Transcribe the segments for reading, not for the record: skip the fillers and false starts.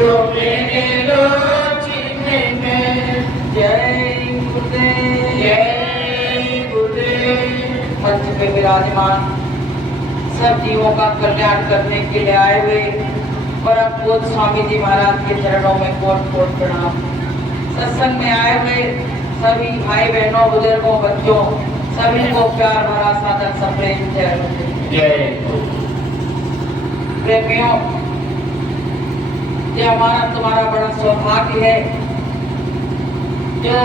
मेरे लोचने में। जय गुरुदेव, जय गुरुदेव। मंच पे विराजमान सब जीवों का कल्याण करने के लिए आए हुए परम पूज्य स्वामी जी महाराज के चरणों में कोट कोट प्रणाम। सत्संग में आए हुए सभी भाई बहनों, बुजुर्गों, बच्चों, सभी को प्यार भरा सादर सप्रेम जय। प्रेमियों, ये हमारा तुम्हारा बड़ा सौभाग्य है जो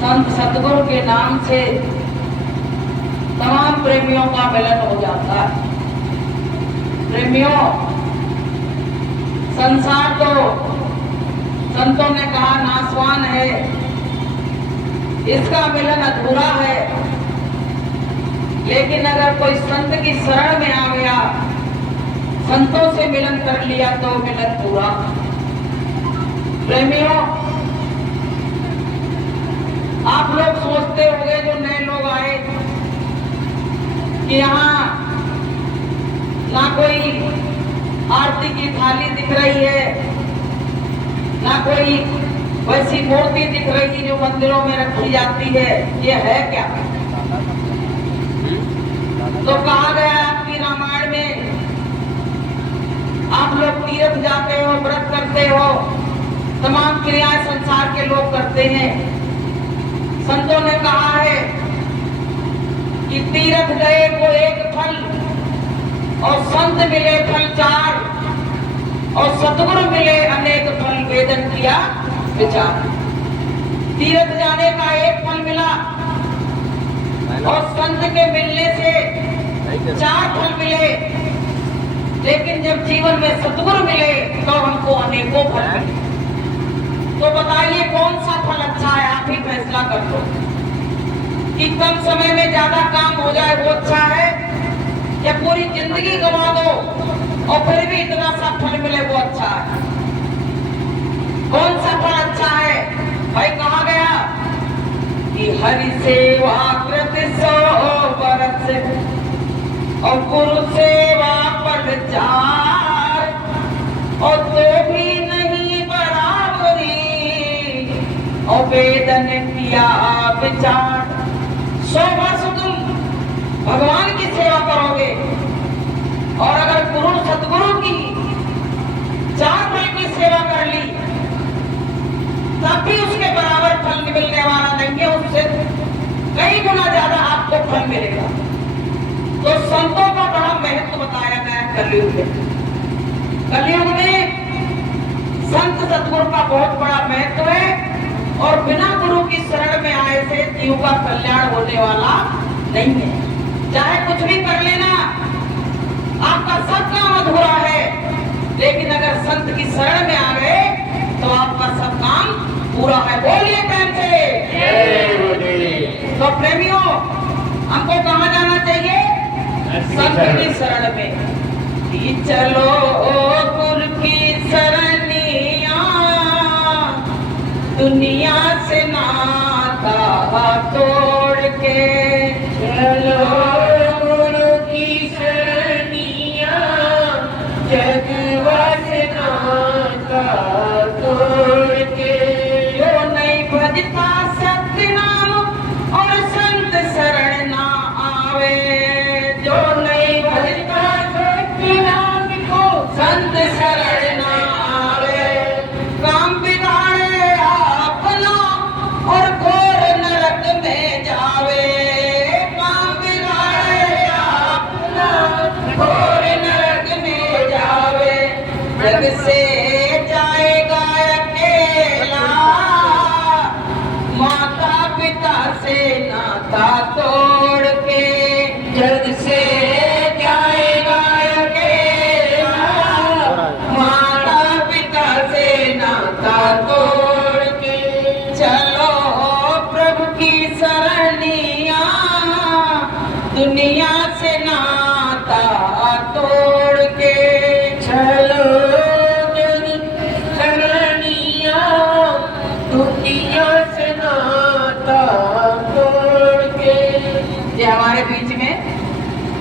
संत सतगुरु के नाम से तमाम प्रेमियों का मिलन हो जाता है। प्रेमियों, संसार तो संतों ने कहा नासवान है, इसका मिलन अधूरा है, लेकिन अगर कोई संत की शरण में आ गया, संतों से मिलन कर लिया तो मिलन पूरा। प्रेमियों, आप लोग सोचते होंगे जो नए लोग आए कि यहाँ ना कोई आरती की थाली दिख रही है, ना कोई वैसी मूर्ति दिख रही जो मंदिरों में रखी जाती है, ये है क्या? तो कहा गया आपकी रामायण में आप लोग तीर्थ जाते हो, व्रत करते हो, तमाम क्रियाएं संसार के लोग करते हैं। संतों ने कहा है कि तीर्थ गए को एक फल और संत मिले फल 4 और सतगुरु मिले अनेक फल, वेदन किया विचार। तीर्थ जाने का एक फल मिला और संत के मिलने से 4 फल मिले, लेकिन जब जीवन में सतगुरु मिले तो हमको अनेकों फल मिले। तो बताइए कौन सा फल अच्छा है? आप ही फैसला कर लो कि कम समय में ज्यादा काम हो जाए वो अच्छा है, या पूरी जिंदगी गंवा दो और फिर भी इतना सा फल मिले वो अच्छा है। कौन सा फल अच्छा है? भाई कहा गया कि हरि सेवा कृत 100 बरस और गुरु सेवा पढ़ 4 और तो भी नहीं बराबरी और वेदन किया विचार। 100 वर्ष तुम भगवान की सेवा करोगे और अगर गुरु सतगुरु की 4 फल की सेवा कर ली तब भी उसके बराबर फल मिलने वाला नहीं है, उससे कई गुना ज्यादा आपको फल मिलेगा। तो संतों का बड़ा महत्व बताया गया कलयुग में। कलयुग में संत सतगुरु का बहुत बड़ा महत्व है और बिना गुरु की शरण में आए से जीव का कल्याण होने वाला नहीं है। चाहे कुछ भी कर लेना, आपका सब काम अधूरा है, लेकिन अगर संत की शरण में आ गए तो आपका सब काम पूरा है। बोलिए प्रेम से। तो प्रेमियों, हमको कहाँ जाना चाहिए? संत की शरण में। कि चलो गुरु की शरणिया, दुनिया से नाता तोड़ के। चलो गुरु की शरणिया, जगवा से नाता तोड़ के। जो नहीं भजता सत्य नाम और संत शरण ना आवे, जो नहीं भजता सत्य नाम को संत शरण ना आवे, काम बिगाड़े अपना और घोर नरक में जावे। काम बिगाड़े अपना घोर नरक में जावे। जग से जाएगा अकेला, माता पिता से नाता तोड़ के। जग से जाएगा अकेला, माता पिता से नाता तोड़ के। चलो प्रभु की शरणिया, दुनिया से नाता तोड़ के। चलो शरणिया, दुनिया से नाता तोड़ के। ये हमारे बीच में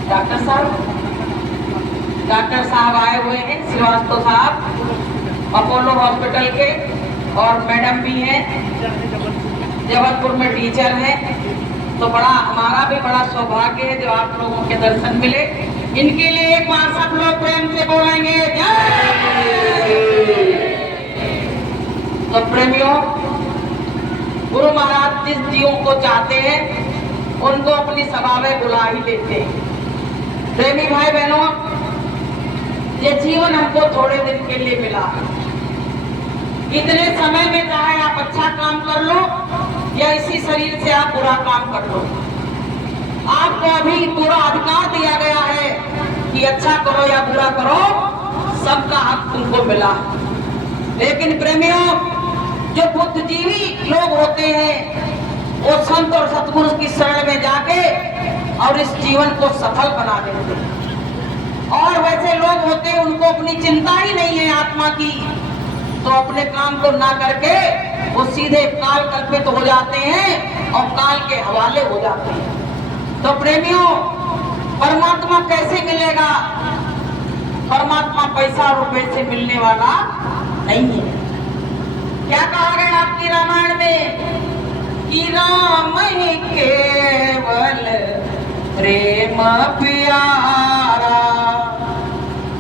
डॉक्टर साहब डॉक्टर साहब आए हुए हैं, श्रीवास्तव साहब अपोलो हॉस्पिटल के, और मैडम भी हैं, जबलपुर में टीचर हैं। तो बड़ा हमारा भी बड़ा सौभाग्य है जो आप लोगों के दर्शन मिले। इनके लिए एक बार सब लोग प्रेम से बोलेंगे जय। तो प्रेमियों, गुरु महाराज जिस जीवों को चाहते हैं उनको अपनी सभा में बुला ही लेते हैं। प्रेमी भाई बहनों, ये जीवन हमको थोड़े दिन के लिए मिला। इतने समय में चाहे आप अच्छा काम कर लो या इसी शरीर से आप बुरा काम कर लो, आपको अभी पूरा अधिकार दिया गया है कि अच्छा करो या बुरा करो, सबका हक तुमको मिला। लेकिन प्रेमियों, जो बुद्धिजीवी लोग होते हैं वो संत और सतगुरु की शरण में जाके और इस जीवन को सफल बना देते हैं। और वैसे लोग होते हैं उनको अपनी चिंता ही नहीं है आत्मा की, तो अपने काम को ना करके वो सीधे काल कल्पित हो जाते हैं और काल के हवाले हो जाते हैं। तो प्रेमियों, परमात्मा कैसे मिलेगा? परमात्मा पैसा रुपए से मिलने वाला नहीं है। क्या कहा गया आपकी रामायण में कि राम ही केवल प्रेम प्यारा,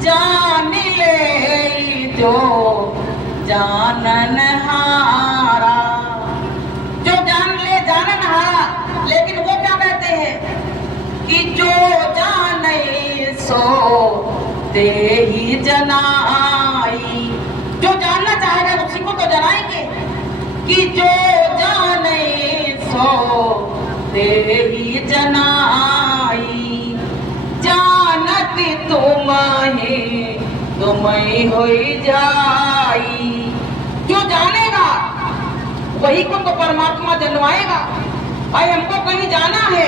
जान ले जो जानन हारा। जो जान ले जानन हारा, लेकिन वो क्या कहते हैं कि जो जाने सो ते ही जनाई। जो जानना चाहेगा उसी को तो जनाएंगे कि जो जाने सो ते ही जनाई। जानत तुम्हें होई जाई। जो जानेगा वही को तो परमात्मा जनवाएगा। भाई हमको कहीं जाना है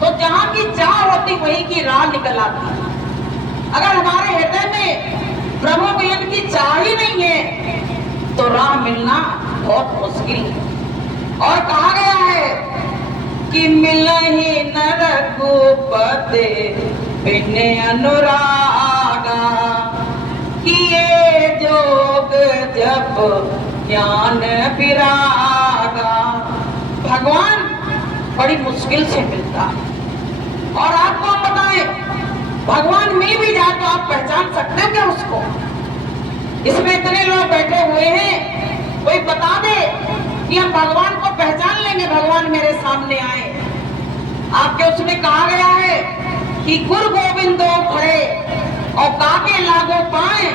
तो जहां की चाह होती वहीं की राह निकल आती। अगर हमारे हृदय में प्रभु मिलन की चाह ही नहीं है तो राह मिलना बहुत मुश्किल है। और कहा गया है कि मिलहि न रघुपति बिन अनुरागा, किए जोग जप ज्ञान विरागा। भगवान बड़ी मुश्किल से मिलता है। और आपको हम बताएं, भगवान मिल भी जाए तो आप पहचान सकते हो क्या उसको? इसमें इतने लोग बैठे हुए हैं, कोई बता दे कि हम भगवान को पहचान लेंगे, भगवान मेरे सामने आए। आपके उसमें कहा गया है कि गुरु गोविंदो खड़े और काके लागो पाए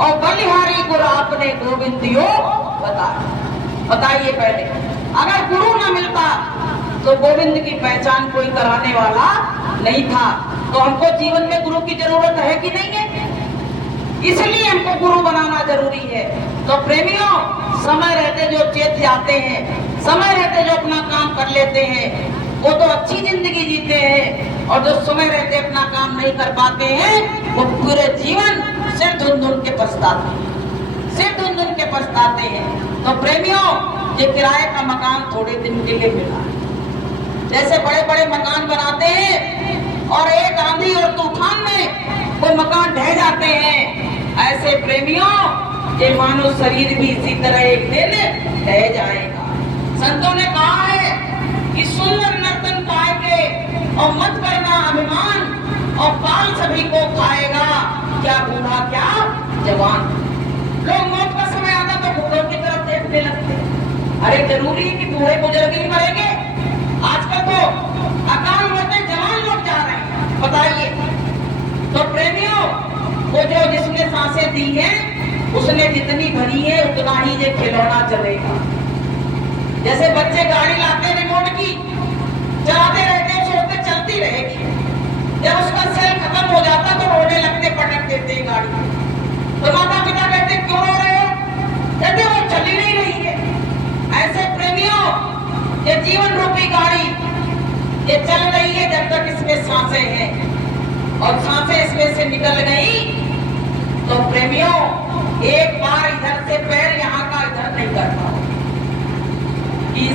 और बलिहारी गुरु आपने गोविंदियो बताइए। पहले अगर गुरु ना मिलता तो गोविंद की पहचान कोई कराने वाला नहीं था। तो हमको जीवन में गुरु की जरूरत है कि नहीं है? इसलिए हमको गुरु बनाना जरूरी है। तो प्रेमियों, समय रहते जो चेत जाते हैं, समय रहते जो अपना काम कर लेते हैं, वो तो अच्छी जिंदगी जीते हैं। और जो समय रहते अपना काम नहीं कर पाते हैं वो पूरे जीवन सिर धुन के पछताते हैं, सिर धुन के पछताते हैं। तो प्रेमियों, ये किराए का मकान थोड़े दिन के लिए मिला। जैसे बड़े बड़े मकान बनाते हैं और एक आंधी और तूफान में वो मकान ढह जाते हैं, ऐसे प्रेमियों ये मानव शरीर भी इसी तरह एक दिन ढह जाएगा। संतों ने कहा है कि सुंदर नर्तन पाएंगे और मत करना अभिमान, और पाल सभी को खाएगा, क्या बूढ़ा क्या जवान। लोग मौत का समय आता तो बूढ़ों की तरफ देखने लगते। अरे जरूरी है कि बूढ़े बुजुर्ग ही मरेंगे? आजकल तो अकाल मरते जवान लोग जा रहे हैं, बताइए। तो प्रेमियों, वो जो जिसने सांसें दी हैं उसने जितनी भरी है उतना ही ये खिलौना चलेगा। जैसे बच्चे गाड़ी लाते रिमोट की, चलाते रहते हैं, सोचते चलती रहेगी, जब उसका सेल खत्म हो जाता तो रोने लगते, पटक देते हैं गाड़ी। तो माता पिता कहते क्यों रो रहे हो? कहते वो चल ही नहीं रही है। ऐसे प्रेमियों, ये जीवन रूपी गाड़ी ये चल रही है जब तक इसमें सांसें हैं, और सांसें इसमें से निकल गई तो प्रेमियों एक बार इधर से पैर यहाँ का इधर नहीं कर पाओ।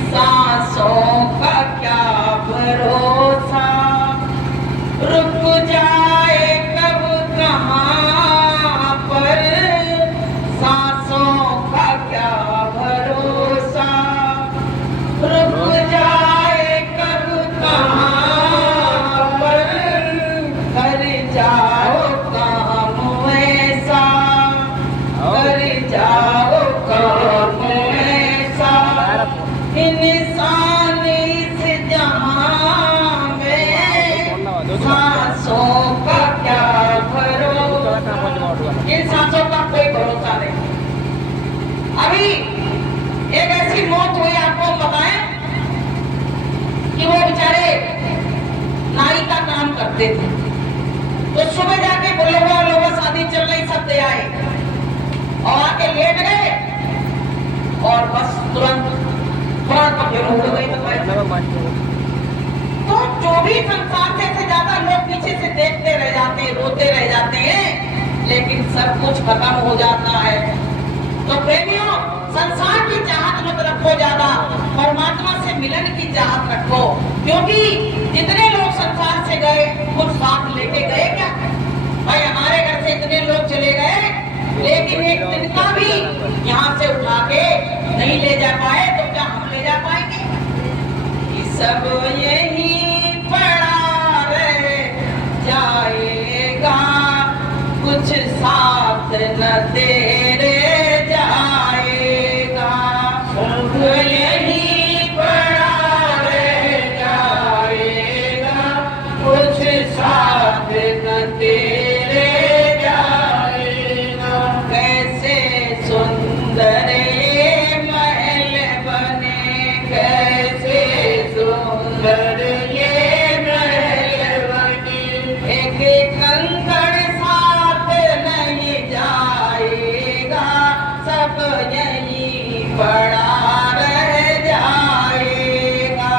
सांसों का क्या भरोसा, रुक जाए कब अभी एक ऐसी मौत हुई, आपको बताएं कि वो बेचारे नाई का काम करते थे। तो सुबह जाके बोले हुआ लोगों शादी चल रही, सब दे आए और आके लेट गए और बस तुरंत हो गई। तो जो भी संसार से ज्यादा लोग पीछे से देखते रह जाते हैं, रोते रह जाते हैं, लेकिन सब कुछ खत्म हो जाता है। तो प्रेमियों, संसार की चाहत मत रखो ज्यादा, परमात्मा से मिलन की चाहत रखो। क्योंकि जितने लोग संसार से गए कुछ साथ लेके गए क्या? भाई हमारे घर से इतने लोग चले गए, लेकिन एक दिन का भी यहाँ से उठा के नहीं ले जा पाए, तो क्या हम ले जा पाएंगे? सब यही पड़ा रह जाएगा, कुछ साथ न तेरे जाएगा। सब यही पड़ा रह जाएगा, कुछ साथ न तेरे जाएगा। कैसे सुंदर महल बने, कैसे सुंदर ये महल बने, एक कंकड़ साथ नहीं जाएगा, सब यही पड़ा रह जाएगा।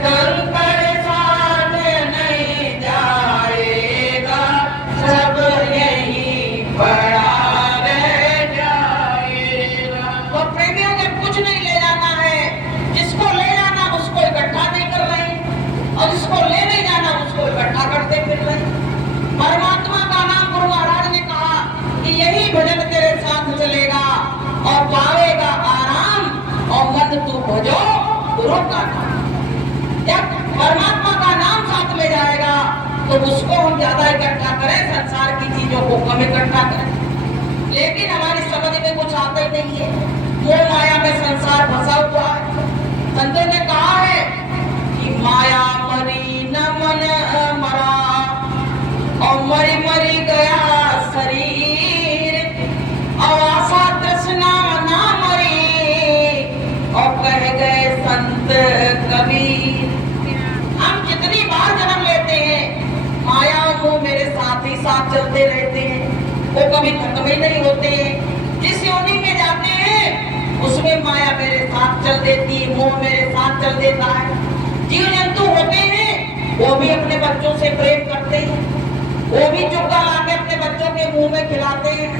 कंकड़ साथ नहीं जाएगा, सब यही पड़ा रह जाएगा। तो प्रेमियों ने कुछ नहीं ले जाना है, जिसको ले जाना उसको इकट्ठा नहीं कर रहे, और जिसको ले नहीं जाना उसको इकट्ठा करते फिर रहे। परमात्मा का नाम गुरु महाराज ने कहा कि यही भजन तेरे साथ चलेगा और पावेगा आराम, और मत तू भजो गुरु का नाम। जब परमात्मा का नाम साथ ले जाएगा तो उसको हम ज्यादा इकट्ठा करें, संसार की चीजों को कम इकट्ठा करें। लेकिन हमारी समझ में कुछ आता ही नहीं है, मोह माया में संसार फंसा हुआ है। संतों ने कहा है कि माया मरी न मन मरा, और मरी मरी गया शरीर, और आशा तृष्णा ना मरी, और कह गए संत कबीर। हम जितनी बार जन्म लेते हैं, माया वो मेरे साथ ही साथ चलते रहते हैं, वो कभी खत्म ही नहीं होते हैं। जिस योनि में जाते हैं उसमें माया मेरे साथ चल देती है, मोह मेरे साथ चल देता है। जीव जंतु होते हैं, वो भी अपने बच्चों से प्रेम करते हैं, वो भी चुग्गा लाके अपने बच्चों के मुंह में खिलाते हैं।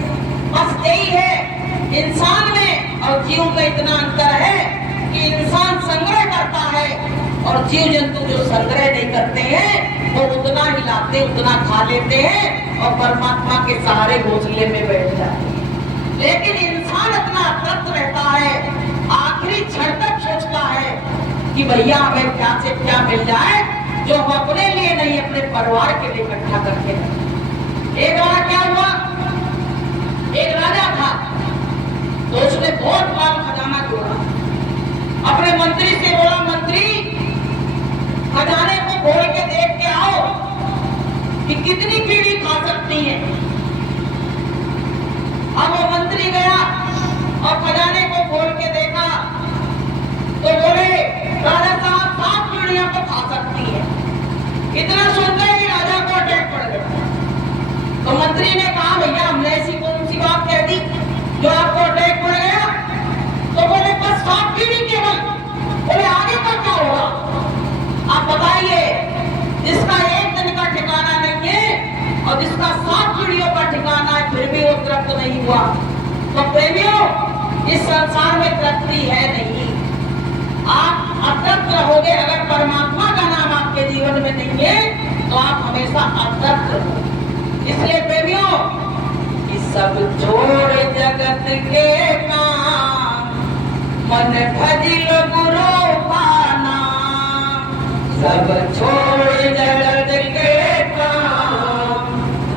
बस यही है इंसान में और जीव में इतना अंतर है कि इंसान संग्रह करता है और जीव जंतु जो संग्रह नहीं करते हैं वो उतना ही लाते, उतना खा लेते हैं और परमात्मा के सहारे घोंसले में बैठ जाते हैं। लेकिन इंसान इतना तृप्त रहता है, आखिरी क्षण तक सोचता है कि भैया हमें क्या से क्या मिल जाए, जो हम अपने लिए नहीं अपने परिवार के लिए इकट्ठा करके रखें। एक बार क्या हुआ, एक राजा था तो उसने बहुत माल खजाना जोड़ा, अपने मंत्री से बोला, मंत्री खजाने को खोल के देख के आओ कि कितनी कीड़ी खा सकती है। अब वो मंत्री गया और खजाने को खोल के देखा तो बोले, राजा साहब 7 कीड़ियां तो खा सकती है। इतना सुनते ही राजा को अटैक पड़ गया। तो मंत्री ने कहा, भैया हमने ऐसी कौन सी बात कह दी जो आपको अटैक पड़ गया? तो बोले, बस 7 कीड़ी केवल। बोले, आगे का क्या होगा आप बताइए। जिसका एक दिन का ठिकाना नहीं है और जिसका 7 कीड़ियों का ठिकाना है, फिर भी वो तृप्त नहीं हुआ। तो प्रेमियों, इस संसार में तृप्ति है नहीं। आप अतृप्त रहोगे, अगर परमात्मा का नाम आपके जीवन में नहीं है तो आप हमेशा अतृप्त रहोगे। इसलिए प्रेमियों, कि सब छोड़ जगत के काम, मन भजिल गुरु का नाम। सब छोड़ जगत के काम,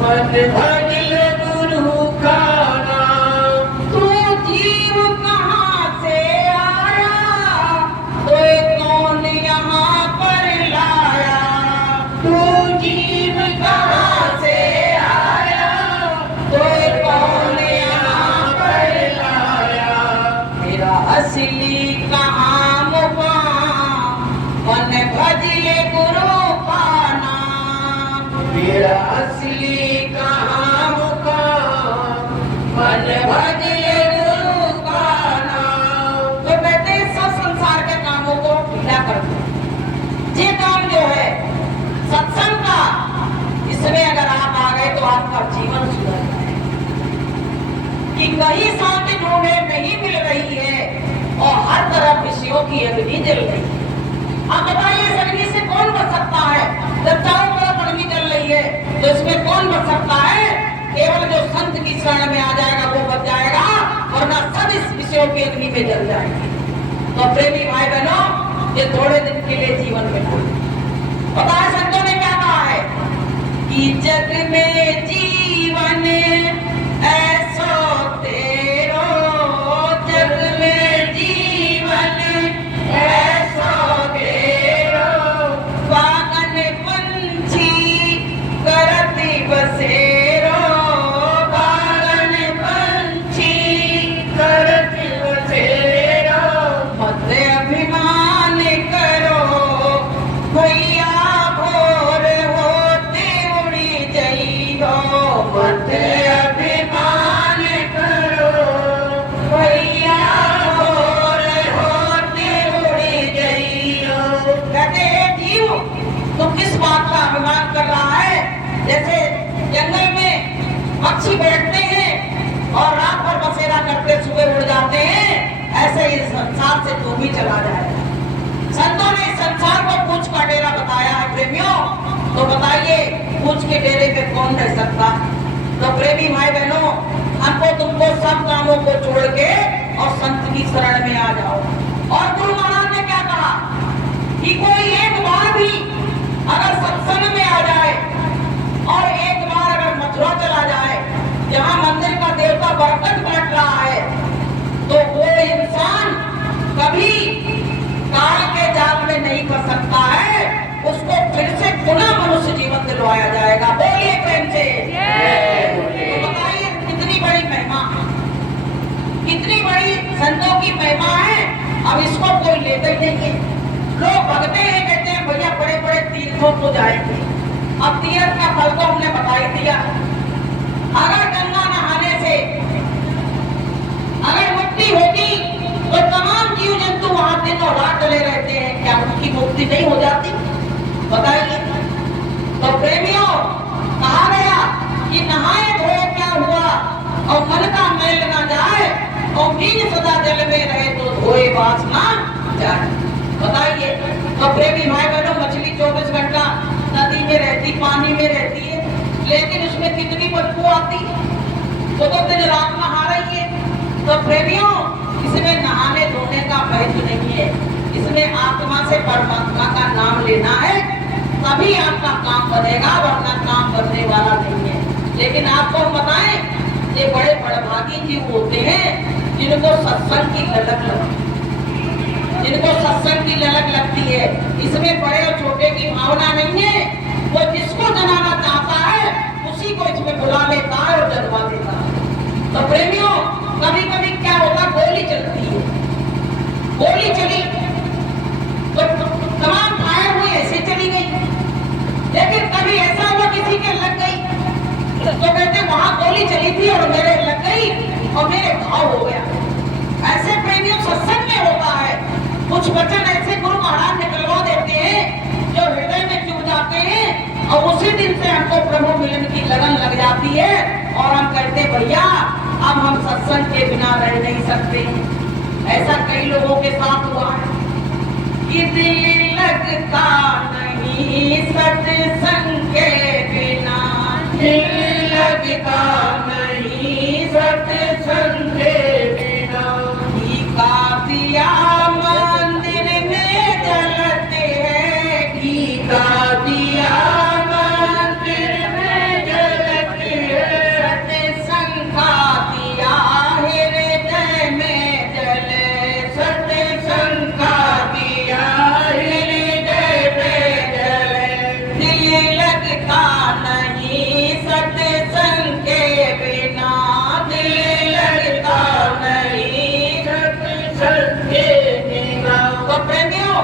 मन भजिल गुरु का नाम। तू जीव कहाँ से आया, तो कौन यहाँ पर लाया। तू जीव कहाँ से आया, तो कौन यहाँ पर लाया। तो आपका जीवन सुधर जाए। कि कहीं शांति ढूंढे नहीं मिल रही है और हर तरफ विषयों की अग्नि जल रही है। आप बताइए इस अग्नि से कौन बच सकता है? जब चारों तरफ अग्नि जल रही है तो इसमें कौन बच सकता है? केवल जो संत की शरण में आ जाएगा वो बच जाएगा, वरना सब इस विषयों की अग्नि में जल जाएंगे। तो प्रेमी भाई बहनों, ये थोड़े दिन के लिए जीवन में पता है संतों ने क्या कहा है कि जग में जीवन ऐसो तेरो, जग में जीवन ऐसो तेरो, वागन पंछी करती बसेरो, वागन पंछी करती बसेरो, मत अभिमान करो भैया भोर होते उड़ी जइहो, मत अभिमान करो भैया भोर होते उड़ी जइहो। कहते हैं जीव तो किस बात का अभिमान कर रहा है? जैसे जंगल में पक्षी बैठते हैं और रात भर बसेरा करते सुबह उड़ जाते हैं, ऐसे ही संसार से तू भी चला जाएगा। संतों ने संसार को पूछ का डेरा बताया है प्रेमियों, तो बताइए पूछ के डेरे पे कौन रह सकता है? तो प्रेमी भाई बहनों, हमको तुमको सब कामों को छोड़ के और संत की शरण में आ जाओ। और गुरु महाराज ने क्या कहा कि कोई एक बार भी अगर सत्संग में आ जाए और एक बार अगर मथुरा चला जाए जहाँ मंदिर का देवता बरकत बांट रहा है, तो वो इंसान कभी काल के जाल में नहीं कर सकता है, उसको फिर से पुनः मनुष्य जीवन दिलवाया जाएगा। बोलिए प्रेम से। तो बताइए कितनी बड़ी महिमा, कितनी बड़ी संतों की महिमा है। अब इसको कोई लेता ही नहीं है। लोग भगते हैं, कहते हैं भैया बड़े बड़े तीर्थों को जाएंगे। अब तीर्थ का फल तो हमने बता ही दिया। अगर गंगा नहाने से अगर मुक्ति होती तो तमाम जीव जंतु वहां दिन और रात डले रहते हैं, क्या उनकी मुक्ति नहीं हो जाती? बताइए। तो प्रेमियों, कहा गया कि नहाए धोए क्या हुआ और मन का मैल ना जाए और मीन सदा जल में रहे तो धोए बास ना जाए। बताइए। तो प्रेमी भाई बहनों, मछली 24 घंटा नदी में रहती, पानी में रहती है, लेकिन उसमें कितनी बदबू आती, वो तो दिन रात नहा रही है। तो प्रेमियों, इसमें नहाने धोने का भेद नहीं है, इसमें आत्मा से परमात्मा का नाम लेना है, तभी आपका काम बनेगा, वरना काम बनने वाला नहीं है। लेकिन आपको हम बताएं, ये बड़े बड़भागी जीव होते हैं जिनको सत्संग की ललक लगती है, जिनको सत्संग की ललक लगती है। इसमें बड़े और छोटे की भावना नहीं है, वो जिसको जनाना चाहता है उसी को इसमें बुला लेता है और जन्मा देता है। तो प्रेमियों, कभी कभी क्या होता, गोली चलती है, गोली चली तो तमाम फायर हुई, ऐसे चली गई। लेकिन कभी ऐसा हुआ किसी के लग गई तो कहते वहां गोली चली थी और मेरे लग गई और मेरे घाव हो गया। ऐसे प्रेमियों सत्संग में होता है, कुछ वचन ऐसे गुरु महाराज निकलवा देते हैं जो हृदय में चुभ जाते हैं और उसी दिन से हमको प्रभु मिलन की लगन लग जाती है और हम कहते भैया अब हम सत्संग के बिना रह नहीं सकते। ऐसा कई लोगों के साथ हुआ है कि दिल लगता नहीं सत्संग के बिना, दिल लगता नहीं सत्संग के बिना। घी का दिया मंदिर में जलते हैं, घी का दिया मंदिर में जलते हैं, सत्संग का दिया हृदय में जले, सत्संग का दिया हृदय में जले। दिल लगता नहीं सत्संग के बिना, दिल लगता नहीं सत्संग के बिना। तो प्रेमियों,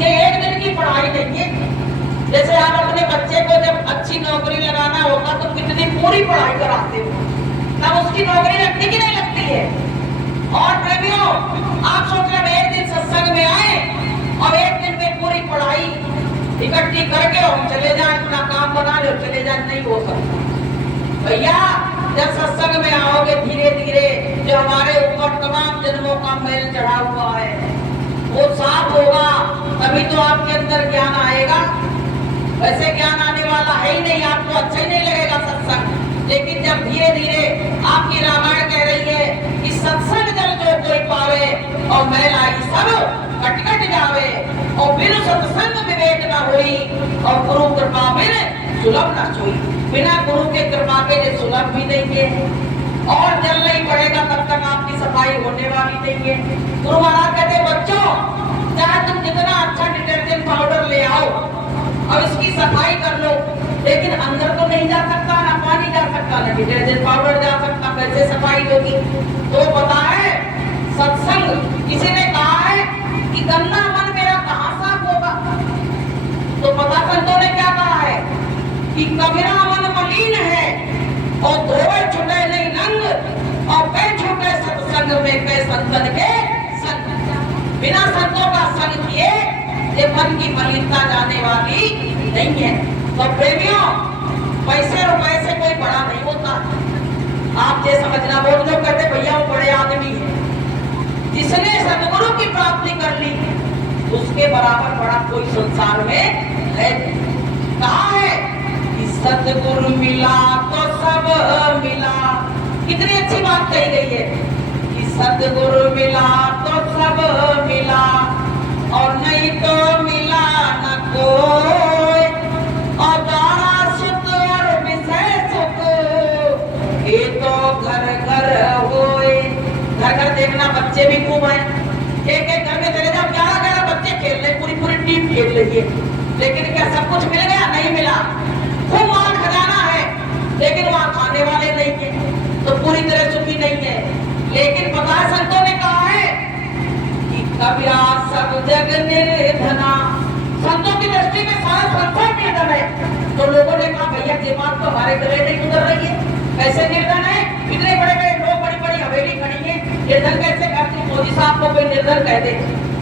ये एक दिन की पढ़ाई नहीं है। जैसे आप अपने बच्चे को जब अच्छी नौकरी लगाना होता तो कितनी पूरी पढ़ाई कराते हो, तब उसकी नौकरी लगती कि नहीं लगती है। और प्रेमियों, आप सोच रहे एक दिन सत्संग में आए और एक दिन में पूरी पढ़ाई इकट्ठी करके हम चले जाए, अपना काम बना ले और चले जाए, नहीं हो सकता। भैया जब सत्संग में आओगे धीरे धीरे जो हमारे ऊपर तमाम जन्मों का मैल चढ़ा हुआ है वो साफ होगा, तभी तो आपके अंदर ज्ञान आएगा। वैसे ज्ञान आने वाला है ही नहीं, आपको अच्छा ही नहीं लगेगा सत्संग। लेकिन जब धीरे धीरे आपकी रामायण कह रही है कि सत्संग जब जो कोई पावे और मैल आई सब कट कट जावे और बिन सत्संग विवेक न होई और गुरु कृपा बिन सुलभ न सोई। बिना गुरु के कृपा के जो सुलभ भी नहीं है और जल नहीं पड़ेगा तब तक आपकी सफाई होने वाली नहीं है। गुरु महाराज कहते बच्चों चाहे तुम जितना अच्छा डिटर्जेंट पाउडर ले आओ और इसकी सफाई कर लो, लेकिन अंदर तो नहीं जा सकता, ना पानी जा सकता, ना डिटर्जेंट पाउडर जा सकता, कैसे सफाई होगी? तो पता है सत्संग किसी ने कहा है कि गंदा मन मेरा कहाँ साफ होगा? तो पता संतों ने क्या कहा है कि कबीरा मन मलिन है और धोए छुटे नहीं नंग और पैर छुटे सत्संग में कै संतन के संग। बिना संतों का संग किए ये मन की मलिनता जाने वाली नहीं है। तो प्रेमियों पैसे रुपए से कोई बड़ा नहीं होता। आप ये समझना, बहुत लोग कहते भैया वो बड़े आदमी है, जिसने सतगुरु की प्राप्ति कर ली उसके बराबर बड़ा कोई संसार में है। कहा है कि सतगुरु मिला तो सब मिला। कितनी अच्छी बात कही गई है कि सतगुरु मिला तो सब मिला और नहीं तो मिला न कोई। और दारा सुत और विषय सुख ये तो घर घर होए। घर घर देखना बच्चे भी खूब है, एक एक घर में चले जाओ 11-11 बच्चे खेल रहे, पूरी पूरी टीम खेल रही है, लेकिन क्या सब कुछ मिल गया? नहीं मिला। खूब माल खजाना है लेकिन वहां खाने वाले नहीं है, तो पूरी तरह सुखी नहीं है। लेकिन पता है संतों ने कहा है कि कबीरा सब जग निर्धना। संतों की दृष्टि में सारा संसार निर्धन है। तो लोगों ने कहा भैया ये बात तो हमारे गले नहीं उतर रही है, कैसे निर्धन है? इतने बड़े बड़े लोग, बड़ी बड़ी हवेली खड़ी है, निर्धन कैसे? करती मोदी साहब को कोई निर्धन कह दे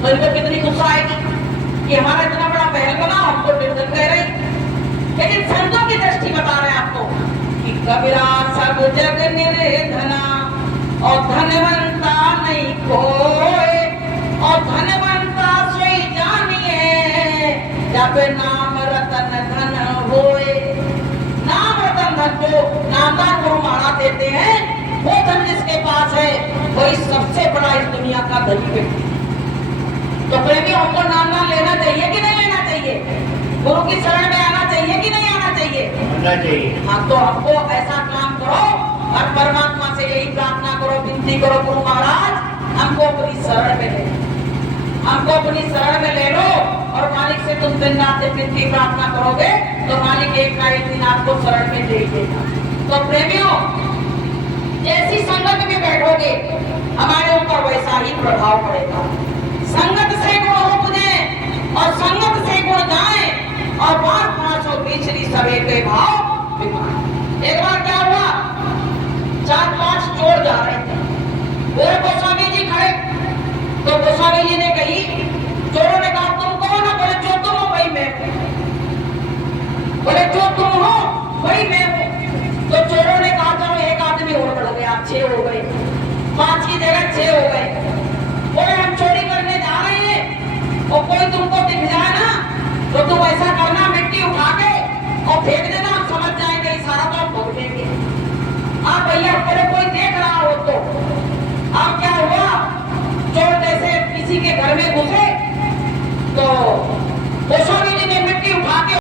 तो इनको कितनी गुस्सा आएगी कि हमारा इतना बड़ा महल बना हमको निर्धन कह रही। लेकिन संतों की दृष्टि बता रहे हैं आपको कि कबीरा सब जग निर्धना और धनवंता नहीं कोई और धनवंता सोई जानिए जब नाम रतन धन होए। नाम रतन धन को नामदान गुरु महाराज देते हैं, वो धन जिसके पास है वही सबसे बड़ा इस दुनिया का धनी व्यक्ति। तो प्रेमी हमको नाम लेना चाहिए कि नहीं लेना चाहिए? गुरु की शरण में आना चाहिए कि नहीं आना चाहिए? आना चाहिए। हाँ, तो हमको ऐसा काम करो और परमात्मा से यही प्रार्थना करो, विनती करो, गुरु महाराज हमको अपनी शरण में ले, हमको अपनी शरण में ले लो। और मालिक से तुम दिन रात विनती प्रार्थना करोगे तो मालिक एक ना एक दिन आपको शरण में ले देगा। तो प्रेमियों जैसी संगत में बैठोगे हमारे ऊपर वैसा ही प्रभाव पड़ेगा। संगत से गुण उपजे और संगत से गुण जाए और बार 520 सवे के भाव विमान। एक बार क्या हुआ, 4-5 चोर जा रहे थे, बोले गोस्वामी जी खड़े। तो गोस्वामी जी ने कही, चोरों ने कहा तुम कौन हो? बोले जो तुम हो वही मैं हूं। बोले जो तुम हो वही मैं हूं। तो चोरों ने कहा चलो एक आदमी और बढ़ गया, 6 हो गए, 5 की जगह 6 हो गए। बोले हम चोरी करने जा रहे हैं और कोई तुमको दिख जाए ना तो तुम ऐसा करना, मिट्टी उठा के और फेंक